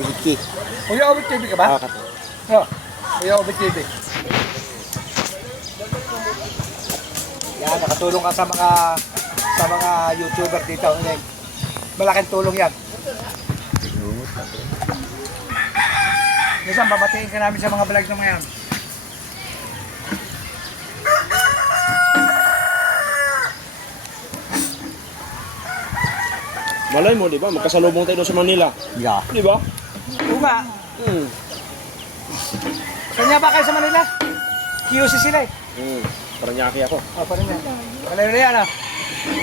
Piniki. Kuya Obit TV ka ba? Oo. Kuya Obit TV. Yan, nakatulong ka sa mga YouTuber dito. Malaking tulong yan. Minsan, babatiin ka namin sa mga vlog na ngayon. Malay mo, di ba? Magkasalubong tayo doon sa Manila. Yeah. Di ba? Oo nga. Saan nga ba kayo sa Manila? QC sila eh. Paranaque ako. Parang yan. Malayo na yan ah.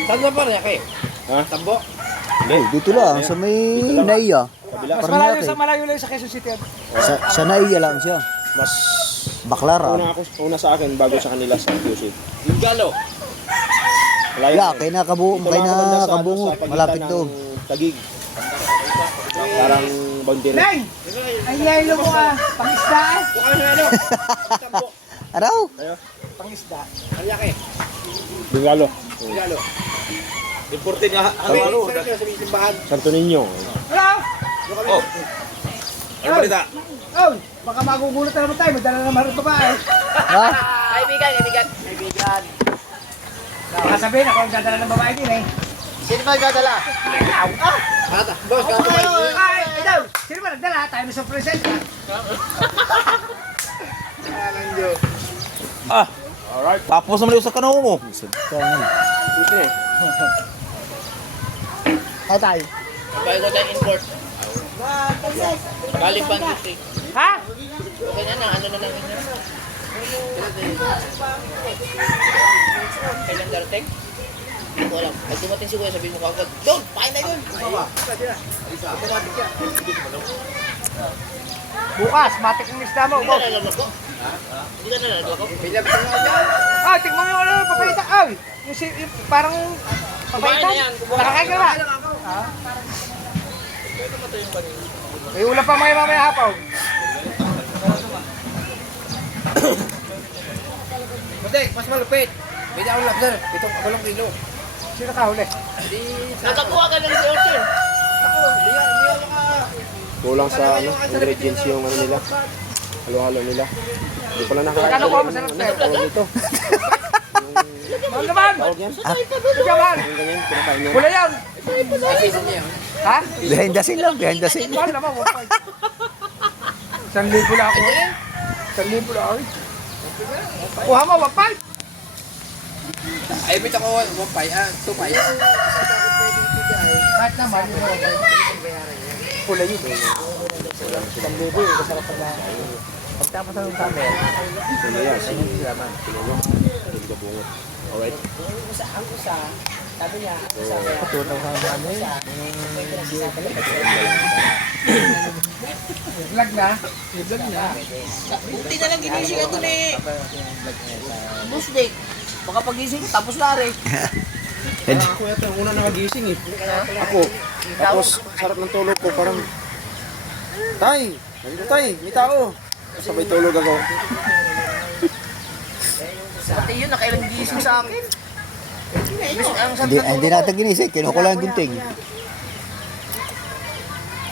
Saan na Paranaque? Ha? Tambo? Dito lang, sa may Naiya. Kabila. Mas Paranaque. malayo lang sa Quezon City. Sa Naiya lang siya. Mas Baclaran. una sa akin bago sa kanila sa QC. Yung Galo? Yeah, kay nakabungo, malapit ng doon. Tagig. Parang boundary. Neng! Ay, yelo mo ah. Pangisda eh. Bukang na ano? Tambo? Araw! Pangisda. Paranaque? Bungalo. Yung Galo? Imported nga. Ano? Sa simbahan. Santo Niño. Hello? Oh. Ano balita? Oh, baka magugulat na naman tayo. Madala naman rin babae. Ha? Kaibigan. Baka sabihin ako ang dadala ng babae din eh. Sino ba dadala? Ikaw! Bata. Boss, gato ba? Ay, ikaw! Sino ba nagdala? Tayo na surprise ka. Alright. Tapos naman yung sa kanaw mo. Ay tayo. Bago tayong import. Kalipan district. Ha? Okay na na, ano na namin yun? Kailan darating? Hindi ko alam. Pag dumating si Kuya, sabihin mo kagad, Don, pain na yun! Bukas, matik yung isda mo. Hindi ka nalalako? Hindi ka nalalako? Ah, tingnan mo yung ano, papayita. Ay, yung parang Kumain papayita. na yan. Nakakain ka ba? Ha? May ulam pa mamaya hapaw. Matik, mas malupit. Pwede akong lakser. Itong akulong kilo. Sino kahuli? Di Nakakuha ka ng si Orchard. Ako, di ako naka... Kulang sa ingredients yung ano nila. Halo-halo nila. Hindi pala nakakain. Magkano kuha mo sa lakser? Tawag nito. Mahal naman! Tawag yan. Jaman! Yung ganyan, pinakain yan. Pula yan! Season niya. Ha? Behind the scene lang, behind the scene. Mahal naman, 1.5. 1,000 lang ako. 1,000 lang ako. Kuha mo, 1.5. Ay, bita ko 1.5. 2.5. Kahit naman, pula yun. 1,000 yun, kasarap pa na. Pagtapos ng camera, Yes. Hindi ka bungot. Alright. patunaw ka naman ano yun. Vlog na. Vlog na. Buti na lang ginising ako ni Busdik. Baka pagising ko, tapos na rin. Ako yata ang una nakagising eh. Ako. Tapos sarap ng tulog ko parang Tay! Nandito tay! May tao! Sabay tulog ako. Pati yun, nakailang gising sa akin. Hindi natin ginisik, kinuha ko lang yung gunting.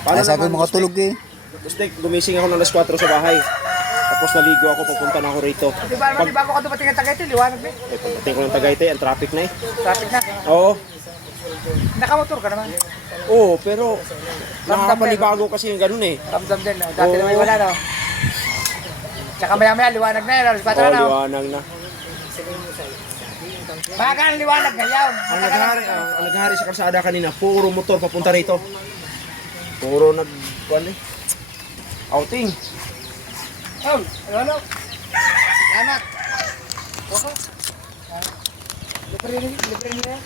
Nasa ko yung mga tulog eh. Tapos gumising ako ng alas 4 sa bahay. Tapos naligo ako, papunta na ako rito. Di ba naman, di bago ka dumating ang Tagaytay, liwanag na eh. Pagdating ko ng Tagaytay, ang traffic na eh. Traffic na. Oo. Nakamotor ka naman. Oo, pero nakakapanibago kasi yung ganun eh. Ramdam din, no? Dati Oo. naman wala, no? Tsaka maya-maya, liwanag na yun. Alas 4 Oo, na, no? liwanag na. Baga ang liwanag ngayon. Ang naghari sa kalsada kanina, puro motor papunta rito. Puro nag-kuan eh. Outing. Oh, ano? Salamat. Okay. Libre niya.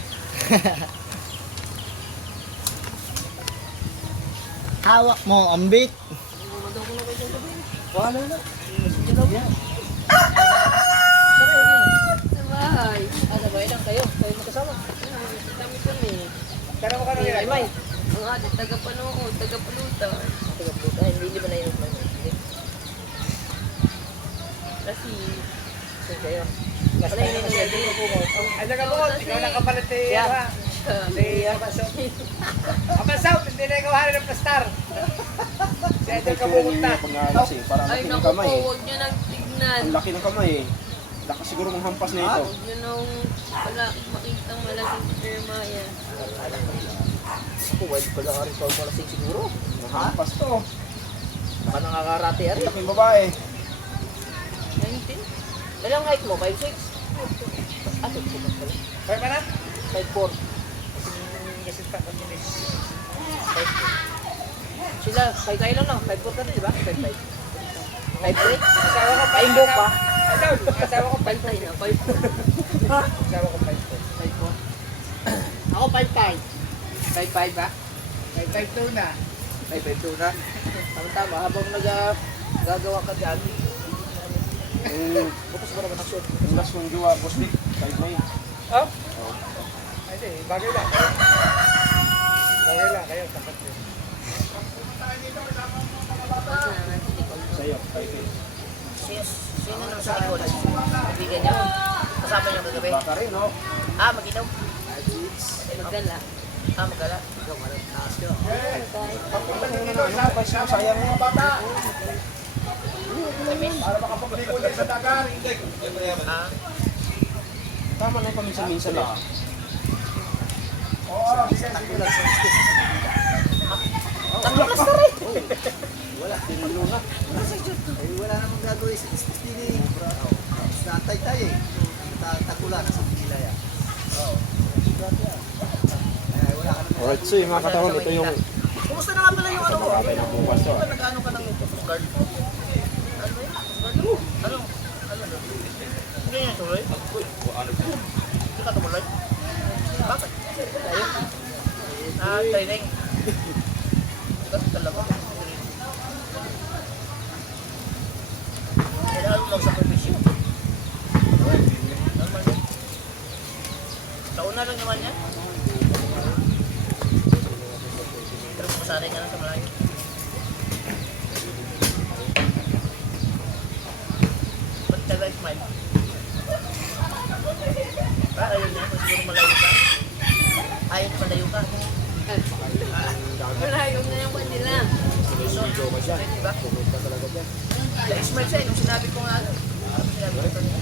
Hawak mo, ambit. Wala na. Sabay. Sabay lang kayo. Kayo magkasama. Kami kami. Kaya mo ka nang ilay. May. Ang ating taga-panood, taga-puluta. Taga-puluta. Hindi ba na yun? Hindi. Kasi. Kayo. Wala yun yung nagagawin ko. Ay, nagabot. Ikaw lang kapalit eh. Yeah. Si Abasaw. Abasaw, hindi na ikaw hari ng plastar. Ang ka pumunta. Pag-aalasing, para ang Ay, laki ng naku kamay po, eh. huwag nyo nang tignan. Ang laki ng kamay eh. Laki siguro mong hampas na ito. Huwag nyo nang makitang malasing si Jeremiah. Ako, wild pala ka rin pa malasing siguro. Ang hampas to. Baka nangakarate Ang ari. laking babae. 19? Ilang height mo? 5'6"? Ah, 5'6" pala. Kaya pa na? 5'4". Sila, kayo lang lang. 5'4" ka rin, di ba? 5'5". 5'3"? Asawa ko Ay, buhok pa. Asawa ko Pantay na, 5. Asawa ko 5'4". Ako 5'5". 5'5" ba? 5'2 na. 5'2" na. Tama-tama, habang nagagawa ka dyan, bukas ba naman ang shoot? Ang last mong jowa, Boss Dick. 5'9". Oh? Hindi, bagay lang. Bagay lang, kayo, tapat yun. Sa'yo, 5'8". Sino nang sa likod? Kaibigan niyo? Kasama niyo kagabi? Baka rin, no? Ah, mag-inom? Magdala. Ah, magala. Ikaw, nakas ko. Sayang mga bata. Ah, Tama na yung paminsan-minsan lang. Naglakas ka rin! Wala, tinulo na. Ay, wala namang gagawin sa istis Natay tayo eh. Takula na sa Manila yan. Ay, wala ka naman. Alright, so yung mga katawan, ito yung Kumusta na nga pala yung ano mo? kapay ng bukas to. Nag-ano ka ng guard? Ano yun? Ano? Hindi niya tuloy? Hindi ka tumuloy? Bakit? Tayo? Ah, training. Bakit talaga? Kailangan mo lang sa profesyon. Normal yun. Kauna lang naman yan. Pero masanay ka na sa malayo. Ba't ka guys, smile? Ayaw niya, siguro malayo ka. Ayaw malayo ka. Malayo na yung kanila. Diba? Na-smile siya, nung sinabi ko nga ano. Ano sinabi ko ito niya?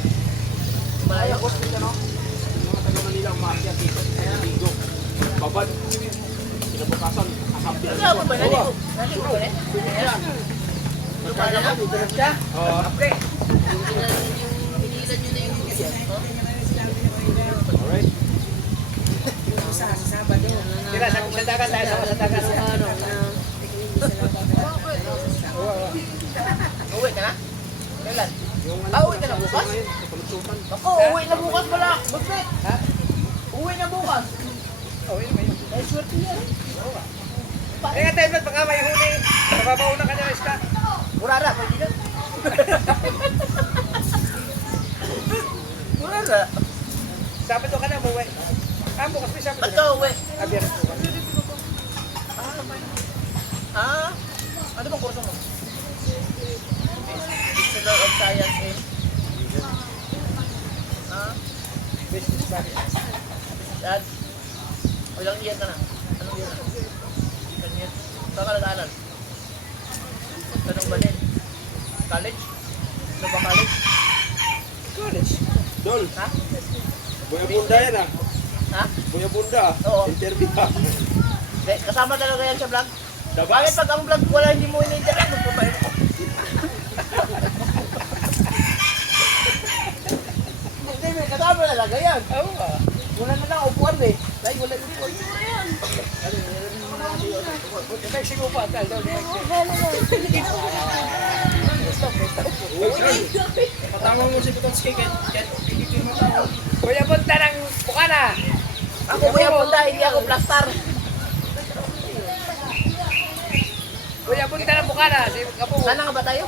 Malayo. Mga taga-Manila, umakyat dito. Linggo. Babad. Kinabukasan, akampi na Ano ba? Naligo. Naligo ba rin? Lumala ka? Oo. Okay. Pinilan nyo na yung bibigyan. Alright. Tira, sa dagat tayo, sa dagat. Araw na. Uwi ka na? Kailan? Uwi ka na bukas? Kalusutan. Ako, uwi na bukas pala. Bukas. Ha? Uwi na bukas. Oh, yun ngayon. Ay, swerte niya rin. Kaya tayo ba't baka may huli? Mababauna ka niya, Iska. Murara, pwede na. Murara. Sabado ka na, buwi. Ah, bukas may sabado Ba't ka uwi? Abiyas bukas. Ah, ano bang kurso mo? Bachelor of Science in? Ah, Business studies. Dad, ilang year ka na? Anong year na? 10 years. Saan ka nag-aaral? Tanong ba din? College? Ano ba college? College. Dol. Ha? Buya bunda yan ah. Ha? Buya bunda. Oo. Interview ah. Kasama talaga yan sa vlog? Dabas. Bakit pag ang vlog wala hindi mo in-internet? Magpapayot ko. Hindi, may kasama talaga yan. Oo ah. Wala na lang upuan eh. Dahil wala yung upuan. Ito yung sinupa. Patama mo si Butotski kahit ikikin mo tao. Kuya punta ng Bukana. Ako kuya punta, hindi ako plastar. Kuya punta ng Bukana. Si Kapo. Sana nga ba tayo?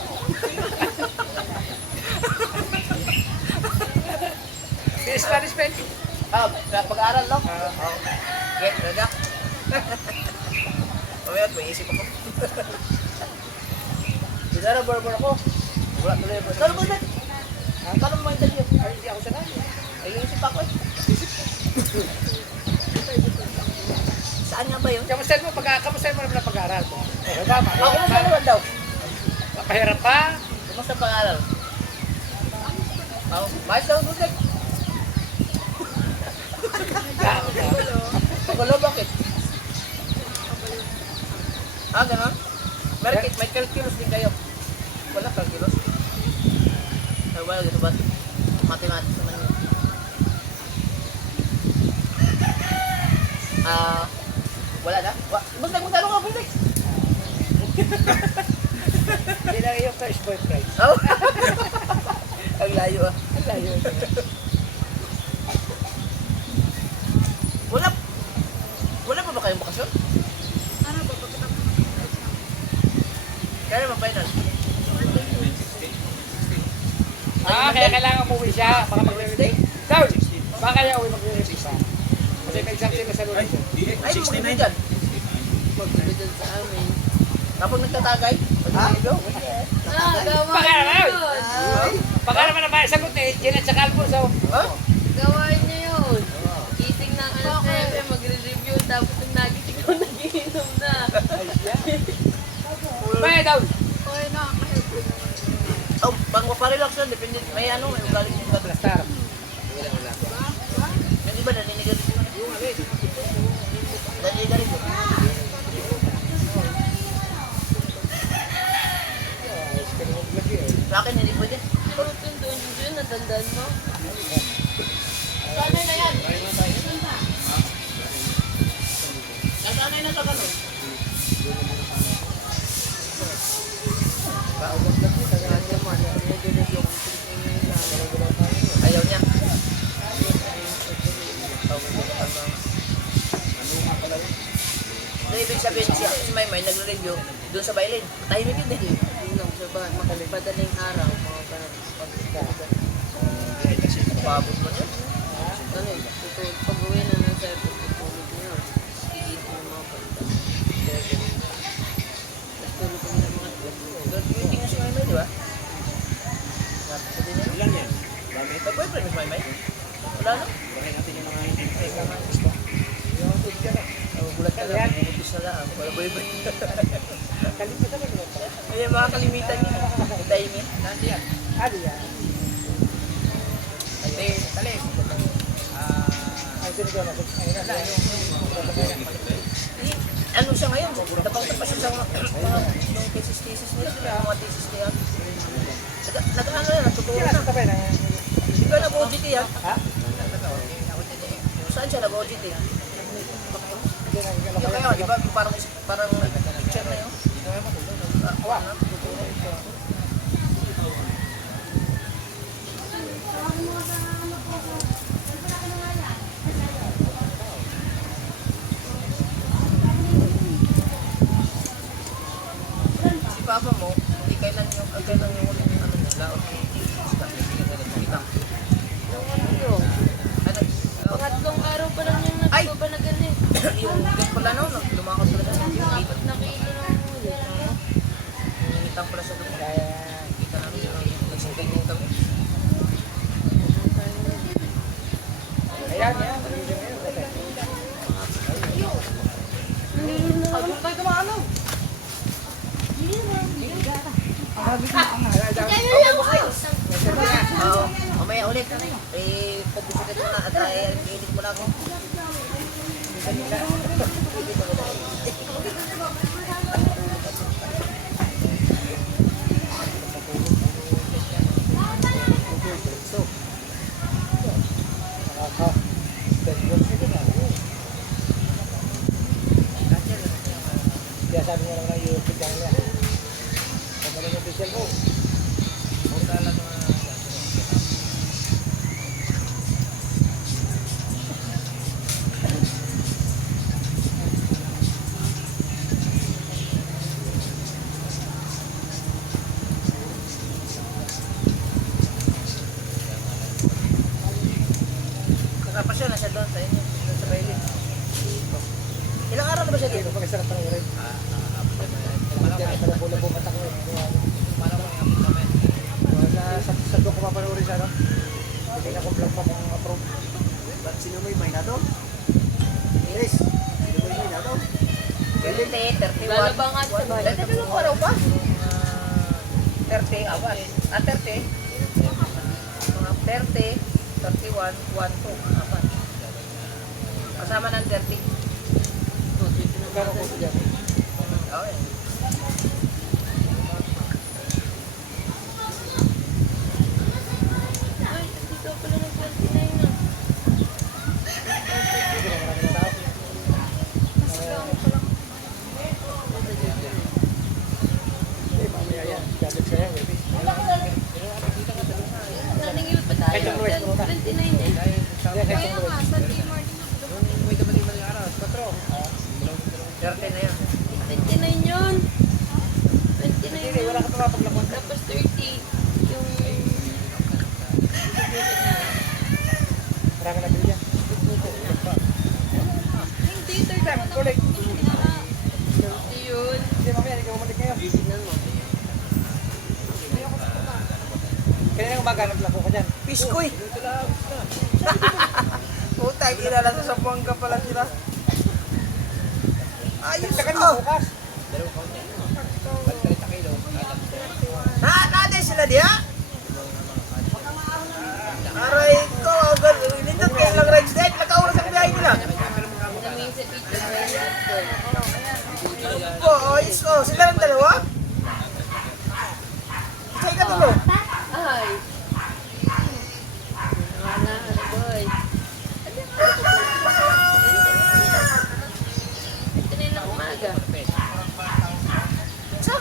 Si Spanish pen. Ah, pag-aaral no? Okay, talaga. Mamaya, may isip ako. Sinara, barbar ako. Wala tuloy ako. Kano ba na? Kano mo interview? Ay, hindi ako sanay. Ay, isip ako eh. Sa Saan nga ba yun? Kamusta mo naman ang pag-aaral mo? Tama. Ako, kumusta naman daw? Pahirap pa. Kumusta ang pag-aaral? Maayos daw, Busek. Pagulo, bakit? Ganon? May calculus din kayo. Wala calculus. Ay, wala dito ba? Mathematics naman yun. Wala na? Busek, magtanong ka, Busek. Hindi lang yung first boyfriend. Oh. Ang layo ah. Ang layo. Wala pa ba kayong bakasyon? Kaya naman final. Kaya kailangan umuwi siya. Baka mag-release. Saul, baka kaya uwi mag-release pa. Kasi may exam sila sa lunes. Ay, magkano dyan? Magkano dyan sa amin. Tapos nagtatagay? Pag-ibig Gawa Baka niya naman. yun. Baka naman ang sagot eh. Janet sa Calvo. So, Ha? Gawain niya yun. Gising ng alas 7, magre-review, tapos nung nagising ko, nagiinom na. bye daw. Oh, pang maparelax lang, depende. May ano, may ugaling yung gabi. Blastar. Yung iba, naninigan. Naninigan rin. Sa akin, hindi pwede. Pero doon yun, natandaan mo. Sanay na yan. Nasanay na sa ganun. Ayaw niya. So, ibig sabihin si Maymay nagre-review doon sa bailin. Tahimik yun eh. Yun lang, sa bahay, madaling araw, mga pagkakas. Pabot mo niya. Ano eh, pag-uwi na ng 7, tutulog niya. Gigising ng mga pagkakas. Tapos tulog kami ng mga Graduating na si Maymay, di ba? Ilan yan? May boyfriend mo si Maymay? Wala na? Bakit natin yung mga hindi gusto? Gulat ka lang, bumutis na lang. Wala boyfriend. Ay, mga kalimitan niya. Tahimik. Ano yan? Ay, sino ka masok? Ayun na. Ano siya ngayon? Tapang-tapos siya sa mga thesis nila. Mga thesis niya. Nag-ano yan, natuturo na. Sabay na. Hindi ka nag-OJT yan. Ha? Saan siya nag-OJT? Hindi na. Yung kayo, di ba? Parang picture na yun. Awa. Si Papa mo, hindi kailan yung huling ano niya, laot ni Kitang. Yung ano yun, Ano? pangatlong araw pa lang yung Ay! nagpo ba na ganit. Yung ganyan pala no, lumakot pala siya. Apat na kilo na huli. Kitang pala siya doon. Kita namin yung nagsingganyan kami. Ayan, yan. Oo, mamaya ulit. Pabisikat mo na at i-edit mo na ako. Kaya sabi mo naman ang YouTube channel niya. Kung ano yung official mo. Nakapasya na siya doon sa inyo, doon sa Bailin. Ilang araw na ba siya dito? Pag isarap ng ulit. Diyan, talabo-labo matak mo. Sa doon ko mapanoorin siya, no? Hindi na ko vlog pa kung approve. Ba't sino may na to? Yes. Sino may na to? 31. Lalabangan sa bahay. Dalawang araw pa. 30 awas. 30. Mga 30, 31, 1, 2, apat. Kasama ng 30. Magkano ko dyan? Okay. Ay, dito pala ng 29 na. Mamaya yan. Gadget siya yan. Baby. Naningil pa tayo. 29 eh. Kaya kahit yung West. 30 na yan. 29 yun. 29 Hindi, yun. wala ka pa mapaglakot. Tapos 30 yung... Marami na bilyan. Hindi, 30 Kulik. 30 yun. Hindi, mamaya, hindi ka bumalik ngayon. Kanina umaga, naglako ka dyan. Piskoy! Putay, kilala sa Sambuanga pala sila. Ayos Saka oh! bukas. Natin sila diya? Aray ko, nindot kayo lang rides dahil nagka-oras ang biyahe nila. Namin sa picture na yun. Ayos oh, sila ng dalawa? Sa'yo ka tulo? Ay. Wala, ano boy. Ito na yung umaga. Sa?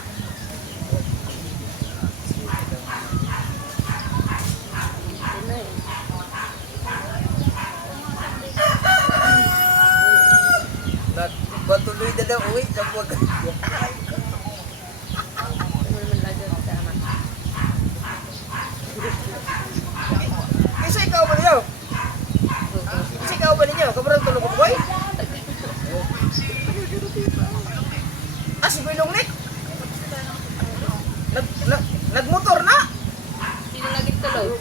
Ito na eh. Batuloy na daw uwi, Sambuanga. Ito mo naman lagi ang tama. Kasi ikaw ba ninyo? Kasi ikaw ba ninyo? Kamarang tulong ko boy? Ah, si Boy Longnik? Nagmotor na? Sino lagi tuloy?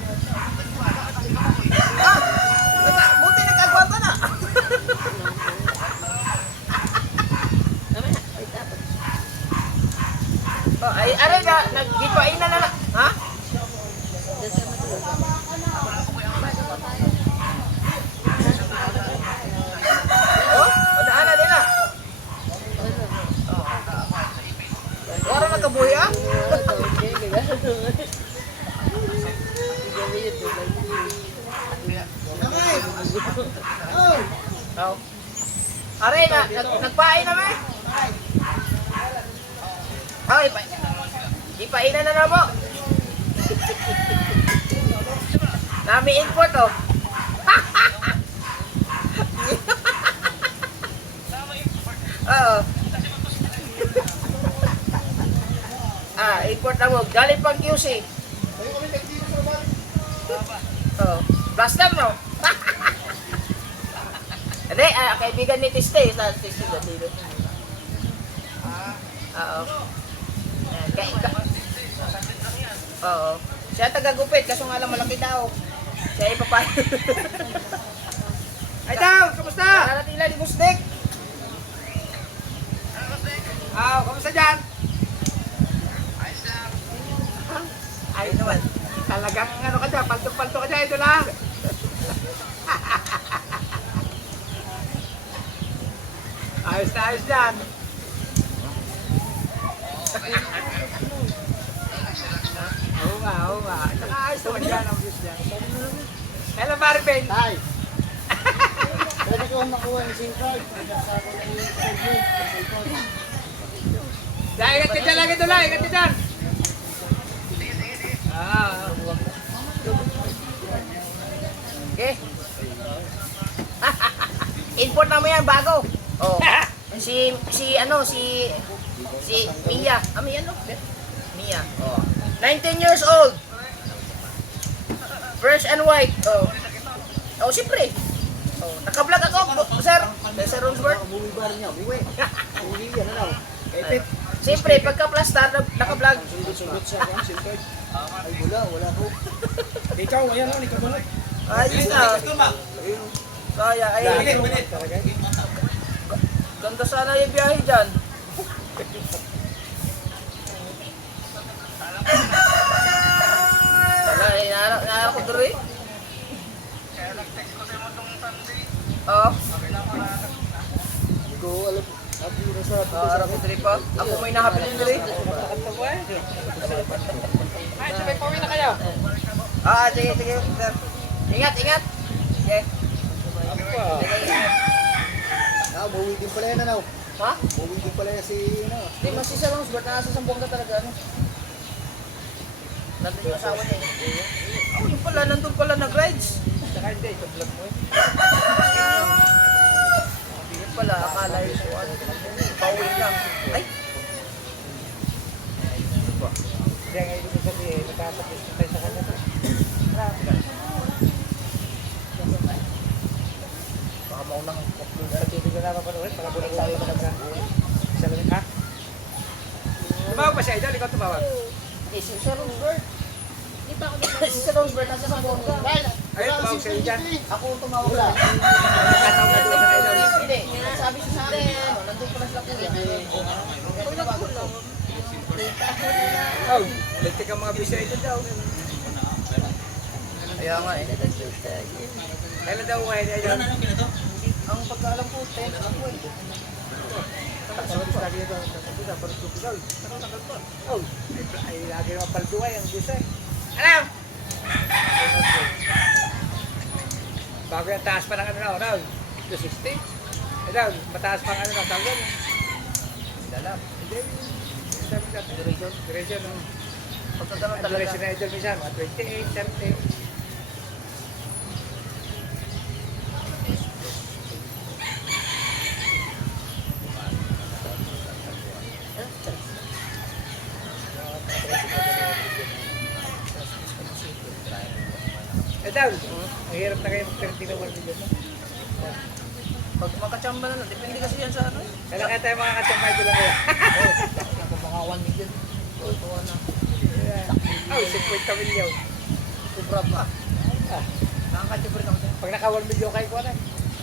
Ah, buti nag-agwanta na. Mamaya, wait tapos. Oh, ay, aray na, nagipainan na na. Ha? Doon tayo matulog. Oh, padaanan din na. Ano? Wala nagkabuhi ah. Okay, gagano. Gabi yun, diba? Oh. Aray na, nagpain na may. Oh, ipainan na na mo. Nami import oh. Oo. Import na mo. Galing pang QC. Oh, plaster no? Hindi, kaibigan ni Tiste. Sa Tiste na dito. Oo. Oo. Siya taga-gupit, kaso nga lang malaki tao. Siya ipapay. Ay daw, kamusta? Narating lang ni Busdik. Kamusta dyan? Ay naman. Talagang ano ka dyan, palto-palto ka dyan, ito lang. Ayos na ayos dyan. Oo nga. Saka ayos naman dyan ang views dyan. Hello, Marvin. Tay! Pwede ko makuha yung SIM card. Dahil ingat ka dyan lang ito lang, ingat ka dyan. Okay. Import na mo yan, bago. Oh. Si Mia. Mia no? Mia. Oh. 19 years old. Fresh and white. Oh. Oh, siyempre. Oh, naka-vlog ako, sir. Sir Ronsberg. Buwi ba rin niya? Buwi. Buwi yan na lang. Siyempre, pagka-plastar, naka-vlog. Sugot siya yan, SIM card. Ay, wala ko. Ikaw, ayan lang, ikaw mo. Ayos na. Kaya, ay. Ganda sana yung biyahe dyan. Oo. Hindi ko alam. Sabi na sa Arap ko diri pa. Ako may nahapil din diri. Kanto mo eh. Ay, sabay pauwi na kayo. Sige, sige. Sir. Ingat, ingat. Okay. Umuwi din pala yan, ano? Ha? Umuwi din pala yan si, ano? Hindi, masisa lang. Ba't nasa Sambuanga talaga, ano? Nandun yung asawa niya. Ako yung pala, nandun pala nag-rides. Saka hindi, ito vlog mo eh. Yung pala, akala yung ano. Pauwi lang. Ay! Hindi, ang ibig sabihin, nakasapis na tayo sa kanya. Baka maunang Pero tibig na naman panood, baka bulang tayo na nagka. Isa lang ha? Tumawag pa siya, Idol, ikaw tumawag. Eh, si Sir Rosebert. Hindi pa ako Si Sir Rosebert nasa Sambuanga. Ayun, tumawag siya dyan. Ako tumawag lang. Nakataw na doon sa Idol. Hindi, sabi siya sa akin, ano, nandun pala sila kuya. Oh, electric ang mga bisyo ito daw. Kaya nga eh. Kailan daw ngayon, Idol? Ang pagkaalam ko, 10 ako eh. Lagi ito, parang sukigaw. Oh, ay lagi naman palduay ang bisyo. Alam! Bago yung taas pa ng ano na, Raul? 260? Eh daw, mataas pa ng ano na, tawag yan. Dalam. Hindi, sabi ka, Duration. duration ng Pagkaganon ang talaga. duration na Idol minsan, mga 28, 30. Eh daw, ang hirap na kayo mag-30 na 1 million. Pag makachamba na lang, depende kasi yan sa ano. Kailan kaya tayo makakatsamay ko lang kaya? Ako mga 1 million. Tuwa na. Oh, 50 million. Sobra pa. Ah, Nakakatipid ako sa'yo. pag naka 1 million kayo ko na.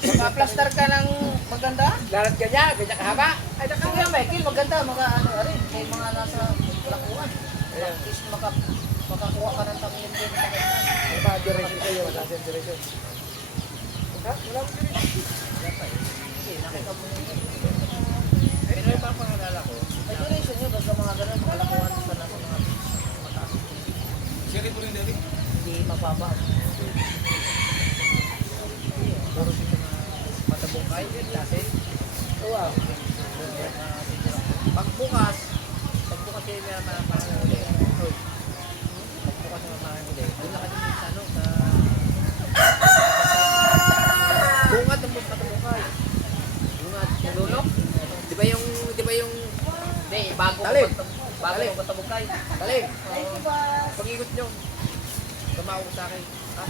Maka-plaster ka ng maganda. Lalat ganyan, ganyan kahaba. Ay, nakakaya Michael, maganda. Mga ano rin. May mga nasa lakuan. At least makakuha ka ng tamilin din. Maganda. Ano ba, duration kayo? Wala siyang duration. Ha? Wala mo duration. Hindi, nakita mo na yun. Pero yung parang pangalala ko, May duration yun. Basta mga ganun, mga lakuan sa nasa mga mataas. Siri po rin dali. Hindi mababa. Puro dito na matabong kayo. Kasi, wow. pagbukas kayo may parang uli. Pagbukas naman parang uli. Doon na kayo sa ano, sa bungad ng patabukay. Bungad. Yung lulo? Di ba yung, hindi, bago Talim. Bago patabukay. Talim. Pag-ikot nyo. Tumawag sa akin. Ha?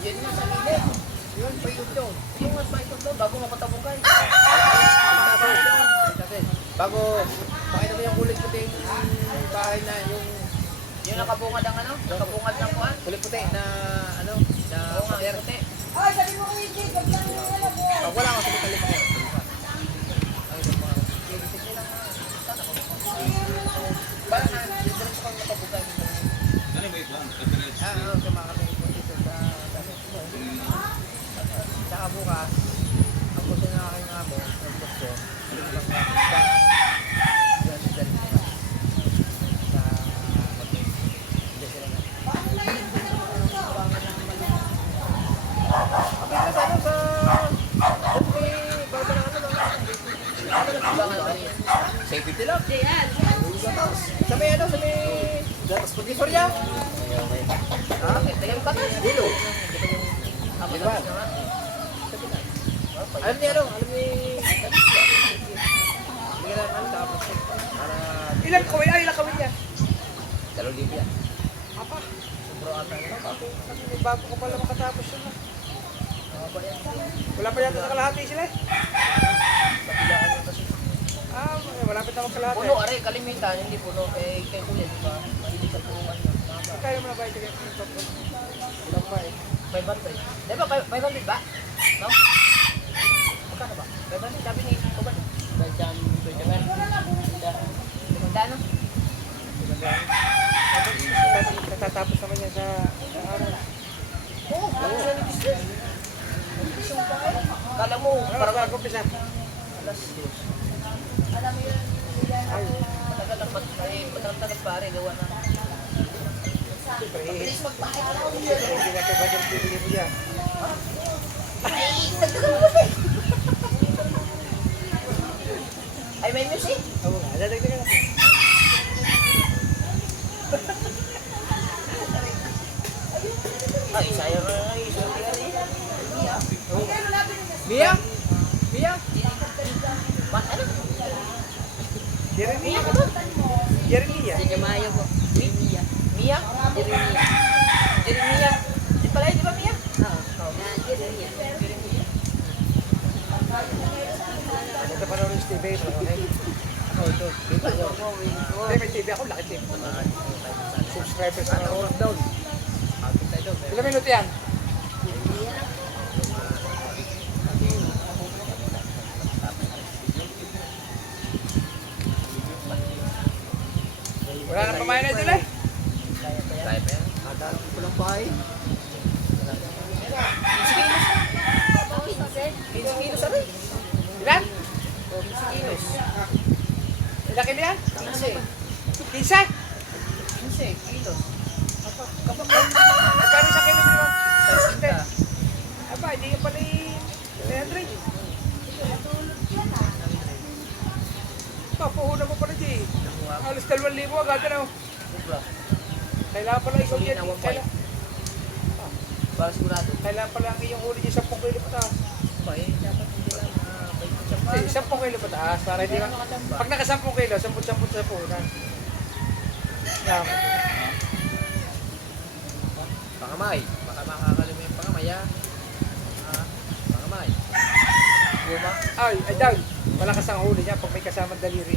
Yan nga sa lilit. Yun, paikot nyo. Yung mas paikot nyo, bago mapatabukay. Bago, pakita mo yung kulit puting bahay na yung Yung nakabungad ang ano? Nakabungad ng kuhan? kulit puti na ano, na Oo nga, pader. puti. Pag wala ako, sabi talim ako. Parang diretso kang napabukay. Dali, wait lang. Oo, kumakatay po dito sa saka bukas, ang gusto na aking amo, ang gusto, yung lang yan si Dali bukas. Sa hotel. Hindi sila na. Kapit na sa ano, sa baba na ano lang. Safety lang. Sa may ano, sa may Pag-isorya. Okay, tayo yung batas. Dilo. Diba? Alam niya ano, alam ni... Hindi na ano, tapos para... Ilang kawin? Ay, ilang kawin niya? 2,000 yan. Apa? Sobro ata yan. May bago ko pala makatapos yun na. Ba yan? Wala pa yata sa kalahati sila eh. Kabilaan yung kasi. Ah, malapit na magkalahati. Puno, are, kalimitan, hindi puno. Eh, kay kuya, di ba? Mahilig sa punuan yun. Kaya mo na ba ito yung top? Ilang ba eh? 500. Di ba, 500 ba? No? Magkano ba? 500, sabi ni Kuban. Bajan, Limandaan, no? Natatapos naman yan sa Kala mo, Ano, parang bago umpisa. alas 2. Alam mo yun, matagal lang matagal pare, gawa na. Siyempre, hindi na kayo budget bibili mo yan. Ay, may music? Oo nga, dadagdagan na. Ay, sayang na nga, isulti ka rin. Mia? Mia? Ano? Jeremy? Mia ka doon? Jeremy yan? Sa Jamayo po. Mia. Mia? Jeremia. Jeremia. Di pala yun, di ba Mia? Oo. Jeremia. Ito pa naman yung TV, okay? Ito. Hindi, may TV ako, laki TV. Subscribers na ako. Down. Ilang minuto yan? Wala na pamayan na sila. Kaya pa yan. Adaan ko lang bahay. 15 kilos aray. Ilan? 15 kilos. Ilan kilo yan? 15. 15? 15 kilos. Magkano sa kilo mo? 30. Aba, hindi ka pala 300. Papuhunan mo pala di. Alos 2,000 agad na. Sobra. Kailangan pala ikaw Huli yan. na 1.5. Para sigurado. Kailangan pala ang iyong huli niya 10 kilo pataas. Ba eh, dapat hindi lang may kutsapa. Hindi, 10 kilo pataas. Para hindi man. Pag naka 10 kilo, 10 sa puhunan. Yan. Pangamay. Baka makakalim yung pangamay ah. Pangamay. Guma. Ay, daw. Malakas ang huli niya pag may kasamang daliri.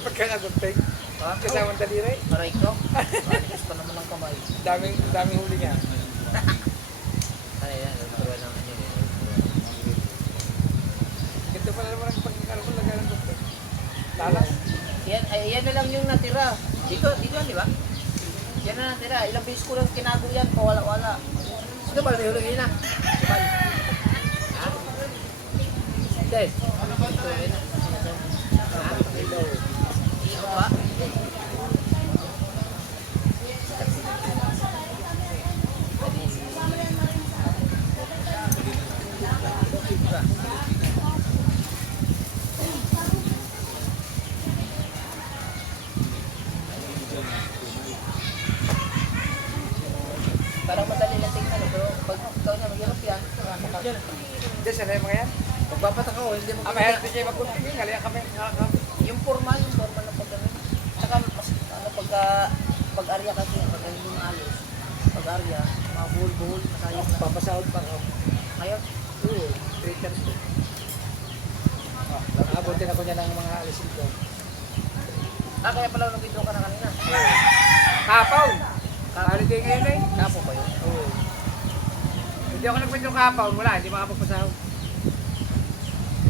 Pagkakaguntay. Ha? Kasamang daliri. Aray ko. Alis pa naman ang kamay. Daming huli niya. Ano yan? Turuan naman yun eh. Ganito pala naman ang pagkakaroon ko lagay ng guntay. Talas. Yan na lang yung natira. Dito di ba? Yan na natira. Ilang beses ko lang kinago yan. Pawala-wala. Ito ba? Nahulog yun na. Ha? Des. Ito yun na. Ha? Ito ba? Parang madali lang tingnan, pero pag ikaw na mag-hirap yan, Hindi, sana yung mga yan. magpapatak ako, hindi mo Mahirap din siya magkunting. Kaya kami. yung forma ng pagkain. Saka mas pag-arya kasi, pag hindi maalos, pag-arya, mga buhol-buhol, masayang na. Papasahod pa ako. Ngayon, Oo, 3 times ko. Nakabutin ako niya ng mga alisin ko. kaya pala nag-video ka na kanina. Kapaw! Holiday ngayon eh. Kapo ba yun? Oo. Hindi ako nagpindong kapaw. Wala, hindi makapagpasahod.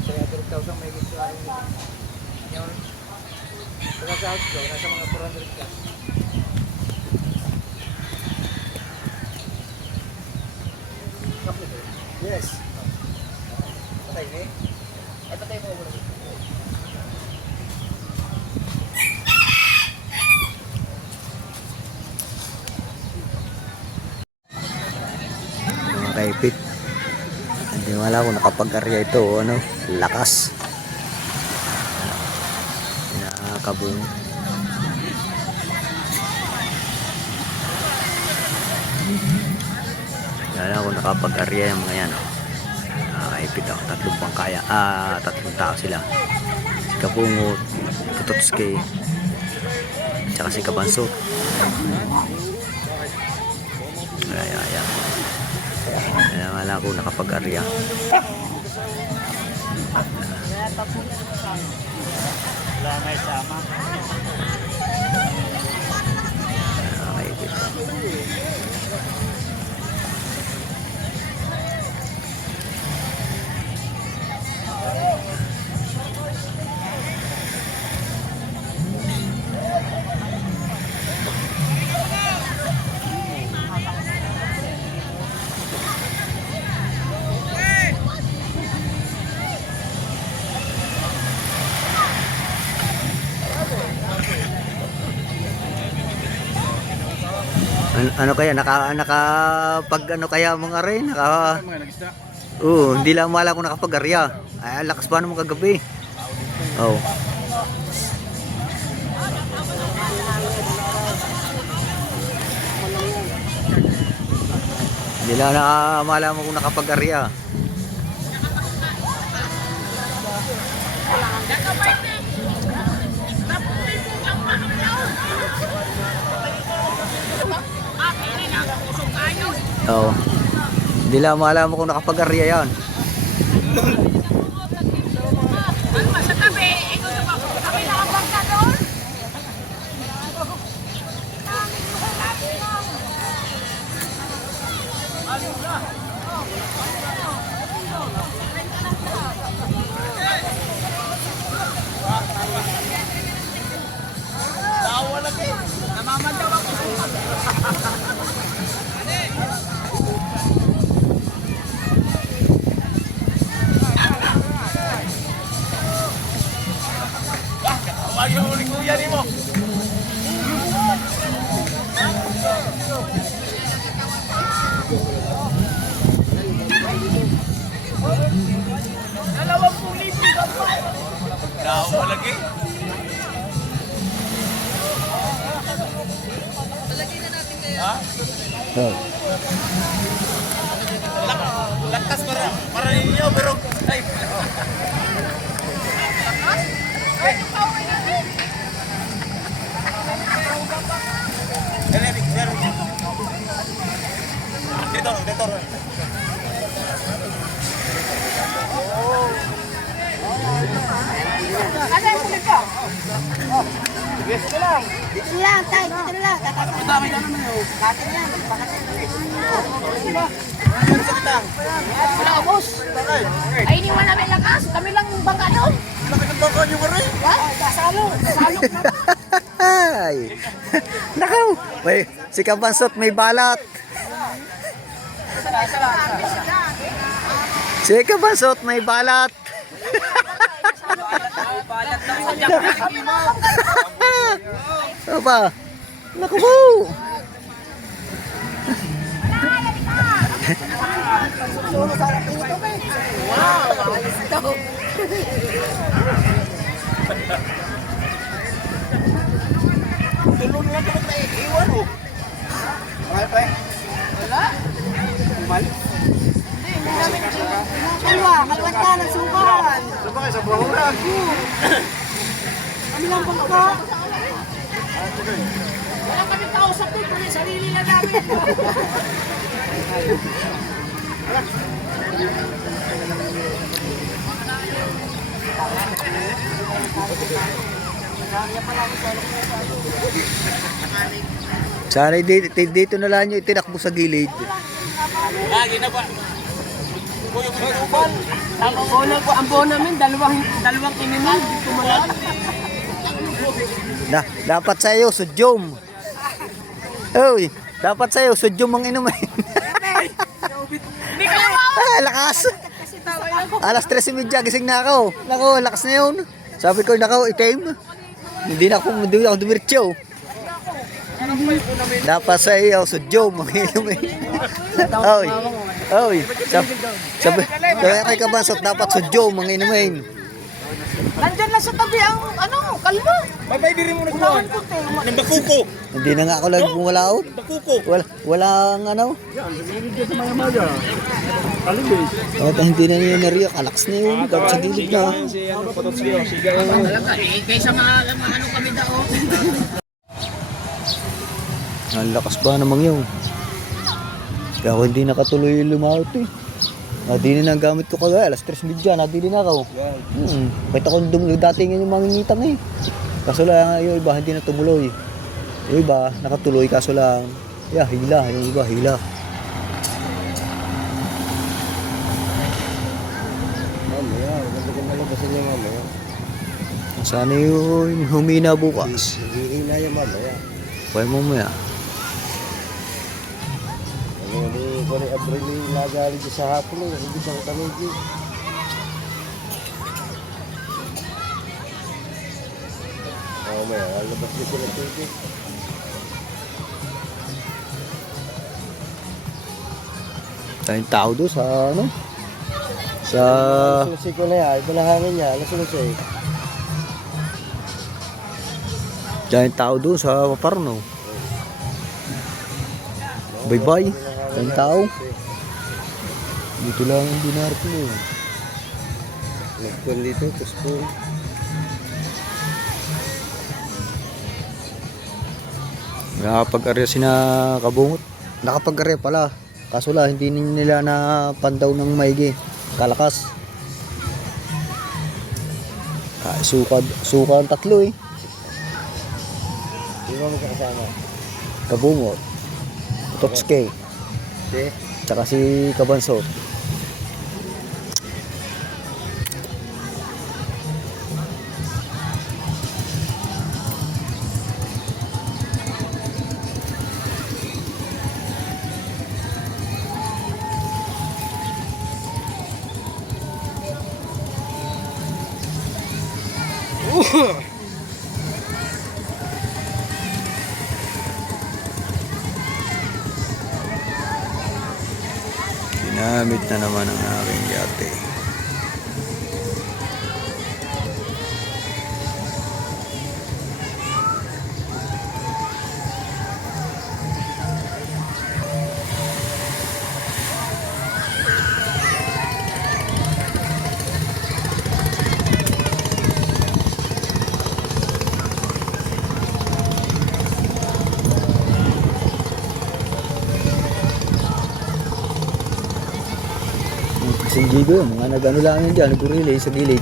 300,000 may gusto ako nito. Yung pagkasahod ko, nasa mga 400 ka. Yes. Patay na eh. Ay, patay mo muna. Mga kaipit. Hindi mo alam kung nakapag-arya ito o ano. Lakas. Nakabung. Hindi alam kung nakapag-arya yung mga yan. Kaipit ako. Tatlong tao sila. Si Kabungot, Katotsuke, tsaka si Kabanso. Ayan. Kaya wala ako nakapag-arya. Wala na isama. Ano kaya, pag ano kaya mga rin, Mga nag-isda. hindi lang mala kung nakapag-arya. Ay, lakas pa naman kagabi. Oh. Hindi lang nakamala mo kung nakapag-arya. Oo. Hindi lang maalam mo kung nakapag-arya yan. Oh. Lakas para ninyo pero ay. Dito. Dito lang, tay. Dito lang. Katin lang. Wala ka, boss. Ay, iniwan namin lakas. Kami lang bangka doon. Baka nyo rin. Kasalo na. Ay! Nakaw! Si Kabansot may balat. Si Kabansot may balat. Apa? Naku po! Tulong lang tulong na iiwan oh. Kalwat ka ng sukan. Saan ba kayo sa buhawan? Kami lang bangka. Wala kami kausap doon. Kami sarili lang namin. Sana dito na lang nyo itinakbo sa gilid. Lagi na ba? Ang buo namin, dalawang ininom. Dapat sa'yo, sudyom. Uy, dapat sa'yo, sudyom ang inumin. Lakas. Alas 3:30 gising na ako. Nako, lakas na yun. Sabi ko, nako, itim. Hindi ako dumiretso. Dapat sa'yo, sudyom ang inumin. Oy, sabi kay Kabansot, dapat sudyom ang inumin. Nandyan lang sa tabi ang kalma. May diri mo nagbuhan. Nang bakuko. Hindi na nga ako lang bumalaot. Bakuko. Walang ano. At hindi na niya nariyak. Alakas na yun. Dapat sa gilid na. Kaysa mga ano kami daw. Ang lakas ba namang yun? Kaya ako hindi nakatuloy lumaot eh. Nadili na ang gamit ko kagaya. Alas 3:30. Nadili na ako. Kahit ako dati nga yung mangingitang eh. Kaso lang yung iba hindi na tumuloy. Yung iba nakatuloy kaso lang hila. Yung iba hila. Mamaya, magandang malabasan niya mamaya. Sana yun humina bukas. Hihina yan mamaya. Pwede mo maya. Hindi ko rin Abril yung nagalit sa hapon eh. Hindi bang kami dito. Mamaya, lalabas din sila tubig. Tayong tao doon sa ano? Sa Susi ko na yan. Ito na hangin niya. Nasusi. tayong tao doon sa Paparno. Bye-bye. Tayong tao. Dito lang ang dinar ko. Nagpun dito. Puspun. Nakapag-arya sina Kabungot. Nakapag-arya pala. Kaso lang, hindi nila na pandaw ng maigi. Kalakas. Suka ang tatlo eh. Di ba magkakasama? Kabungot. Totske. Di. Tsaka si Kabanso. Ginamit na naman ang aking yate. Kasing Gigo, mga nag-ano lang yun dyan, nag-relay sa gilid.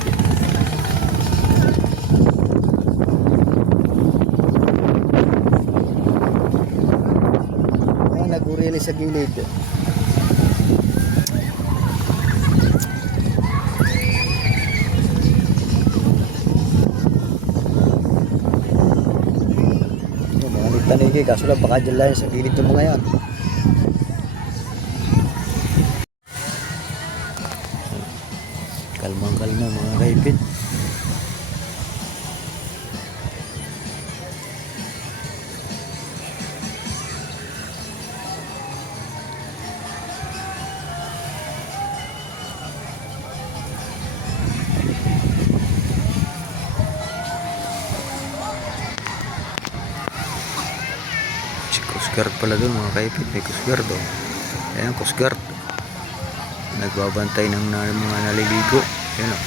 Mga nag-relay sa gilid. Mga nagtanigay, kaso lang baka dyan lang sa gilid ng mga yan. Kalmang-kalma mga kaipit. Si Coast Guard pala doon mga kaipit. May Coast Guard doon. Ayan, Coast Guard. Nagbabantay ng mga naliligo. Yan o.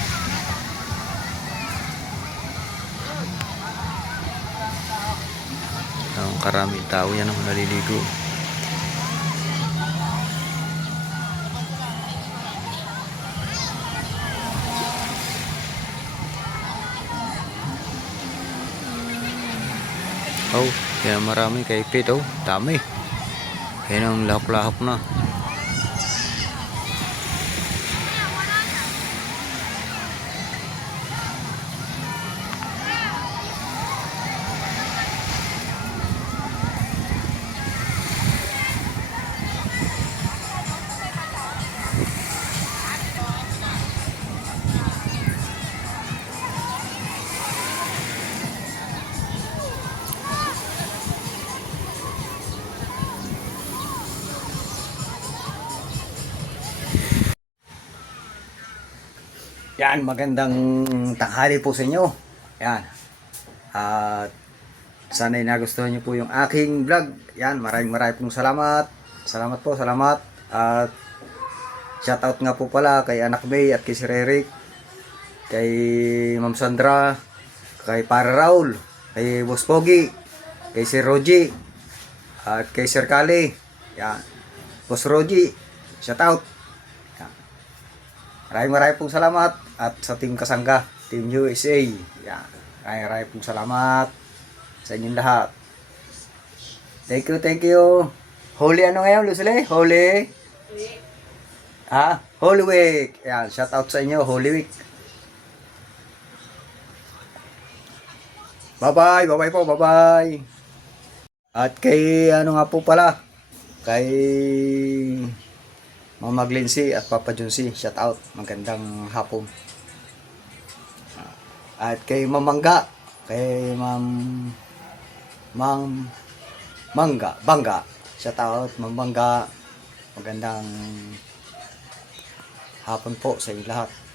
Ang karaming tao yan ang naliligo. Oh, yan marami kay Pete. Oh, dami. Yan ang lahap-lahap na. Yan, magandang tanghali po sa inyo. Yan. At sana'y nagustuhan niyo po yung aking vlog. Yan, maraming pong salamat. Salamat po, salamat. At shoutout nga po pala kay Anak May at kay Sir Eric, kay Ma'am Sandra, kay Para Raul, kay Boss Pogi, kay Sir Roji, at kay Sir Kali. Yan. Boss Roji, shoutout. Maraming pong salamat at sa Team Kasangga, Team USA. Yan. Maraming pong salamat sa inyong lahat. Thank you. Holy ano ngayon, Lucille? Holy? Ha? Holy Week. Yan, shout out sa inyo, Holy Week. Bye-bye po, bye-bye. At kay ano nga po pala, kay Mama Glency at Papa Junsi, shout out. Magandang hapon. At kay Mamangga, kay Bangga, shout out Mamangga. Magandang hapon po sa inyo lahat.